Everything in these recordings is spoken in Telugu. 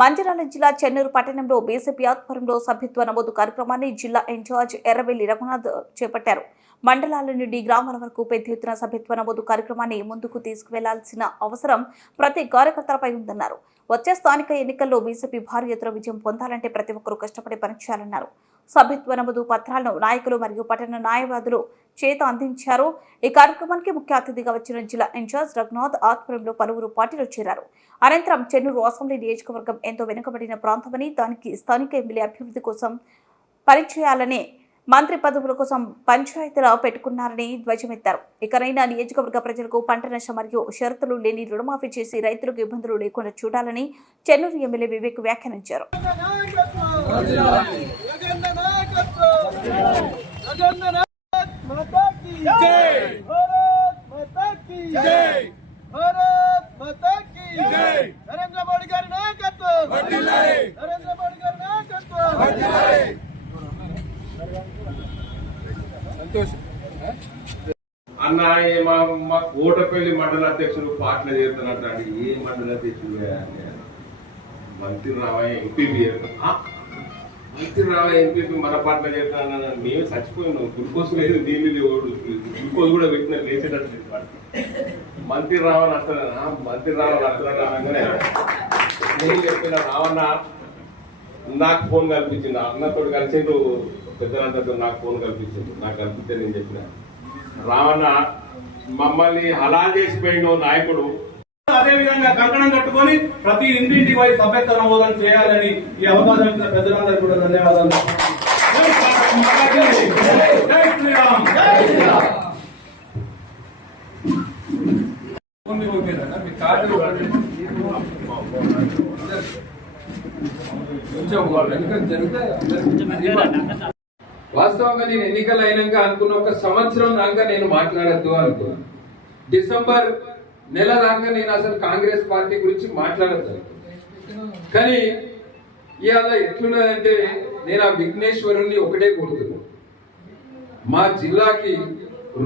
మంచిర్యాల జిల్లా చెన్నూరు పట్టణంలో బీజేపీ ఆధ్వర్యంలో సభ్యత్వ నమోదు కార్యక్రమాన్ని జిల్లా ఇన్ఛార్జ్ ఎర్రవెల్లి రఘునాథ్ చేపట్టారు. మండలాల నుండి గ్రామాల వరకు పెద్ద ఎత్తున సభ్యత్వ నమోదు కార్యక్రమాన్ని ముందుకు తీసుకువెళ్లాల్సిన అవసరం ప్రతి కార్యకర్తలపై ఉందన్నారు. వచ్చే స్థానిక ఎన్నికల్లో బీజేపీ భారీ ఎత్తున విజయం పొందాలంటే ప్రతి ఒక్కరూ కష్టపడి పనిచేయాలన్నారు. సభ్యత్వ నమోదు పత్రాలను నాయకులు మరియు పట్టణ న్యాయవాదులు చేత అందించారు. ఈ కార్యక్రమానికి ముఖ్య అతిథిగా వచ్చిన జిల్లా ఇన్ఛార్జ్ రఘునాథ్ ఆధ్వర్యంలో పలువురు పార్టీలో చేరారు. అనంతరం చెన్నూరు అసెంబ్లీ నియోజకవర్గం ఎంతో వెనుకబడిన ప్రాంతమని దానికి స్థానిక ఎమ్మెల్యే అభివృద్ధి కోసం పనిచేయాలని మంత్రి పదవుల కోసం పంచాయతీలో పెట్టుకున్నారని ధ్వజమెత్తారు. ఇకనైనా నియోజకవర్గ ప్రజలకు పంట నష్టం మరియు షరతులు లేని రుణమాఫీ చేసి రైతులకు ఇబ్బందులు లేకుండా చూడాలని చెన్నూరు ఎమ్మెల్యే వివేక్ వ్యాఖ్యానించారు. అన్న మా కోటపల్లి మండల అధ్యక్షుడు పాటలు చేస్తున్నట్టు ఏ మండల అధ్యక్షుడు మంత్రి రావయ్య ఎంపీపీ మన పాటలు చేస్తున్నా మేము చచ్చిపోయినాం. గ్లూకోజ్ లేదు, నీళ్ళు లేవు, గ్లూకోజ్ కూడా పెట్టిన లేచేటట్టు మంత్రి రావని అర్థనా మంత్రి రావని అర్థంగానే నేను చెప్పిన రావన్న నాకు ఫోన్ కల్పించింది. అన్నతో కలిసిండు, పెద్దలందరితో నాకు ఫోన్ కల్పించింది. నాకు కల్పిస్తే నేను చెప్పిన రావణ మమ్మల్ని హలా చేసిపోయిన నాయకుడు. అదే విధంగా కంకణం కట్టుకొని ప్రతి ఇంటింటికి పోయి సభ్యత్వ నమోదం చేయాలని ఈ అవకాశం ఇచ్చిన పెద్దలందరికీ కూడా ధన్యవాదాలు. వాస్తవంగా నేను ఎన్నికలు అయినాక అనుకున్న ఒక సంవత్సరం దాకా నేను మాట్లాడద్దు అనుకున్నాను. డిసెంబర్ నెల దాకా నేను అసలు కాంగ్రెస్ పార్టీ గురించి మాట్లాడద్దు అనుకున్నాను. కానీ ఇవాళ ఎట్లున్నదంటే నేను ఆ విఘ్నేశ్వరుణ్ణి ఒకటే కోరుతున్నాను, మా జిల్లాకి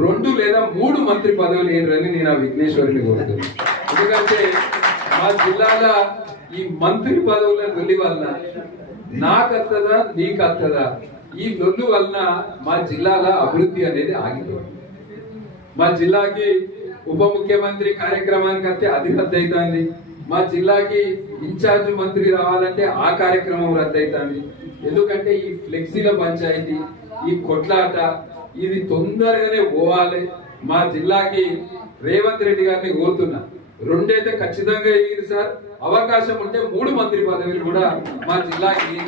2 లేదా 3 మంత్రి పదవులు ఏంటని నేను ఆ విఘ్నేశ్వరుని కోరుతున్నాను. ఎందుకంటే మా జిల్లాలో ఈ మంత్రి పదవుల లొల్లి వలన నాకు వస్తుందా నీకు వస్తుందా, ఈ లొల్లు వలన మా జిల్లాలో అభివృద్ధి అనేది ఆగిపోయింది. మా జిల్లాకి ఉప ముఖ్యమంత్రి కార్యక్రమానికి వస్తే అది రద్దయితుంది. మా జిల్లాకి ఇన్ఛార్జ్ మంత్రి రావాలంటే ఆ కార్యక్రమం రద్దయితుంది. ఎందుకంటే ఈ ఫ్లెక్సీల పంచాయతీ, ఈ కొట్లాట ఇది తొందరగానే పోవాలి. మా జిల్లాకి రేవంత్ రెడ్డి గారిని కోరుతున్నా, 2 అయితే ఖచ్చితంగా ఇయ్యండి సార్. అవకాశం ఉంటే 3 మంత్రి పదవులు కూడా మా జిల్లాకి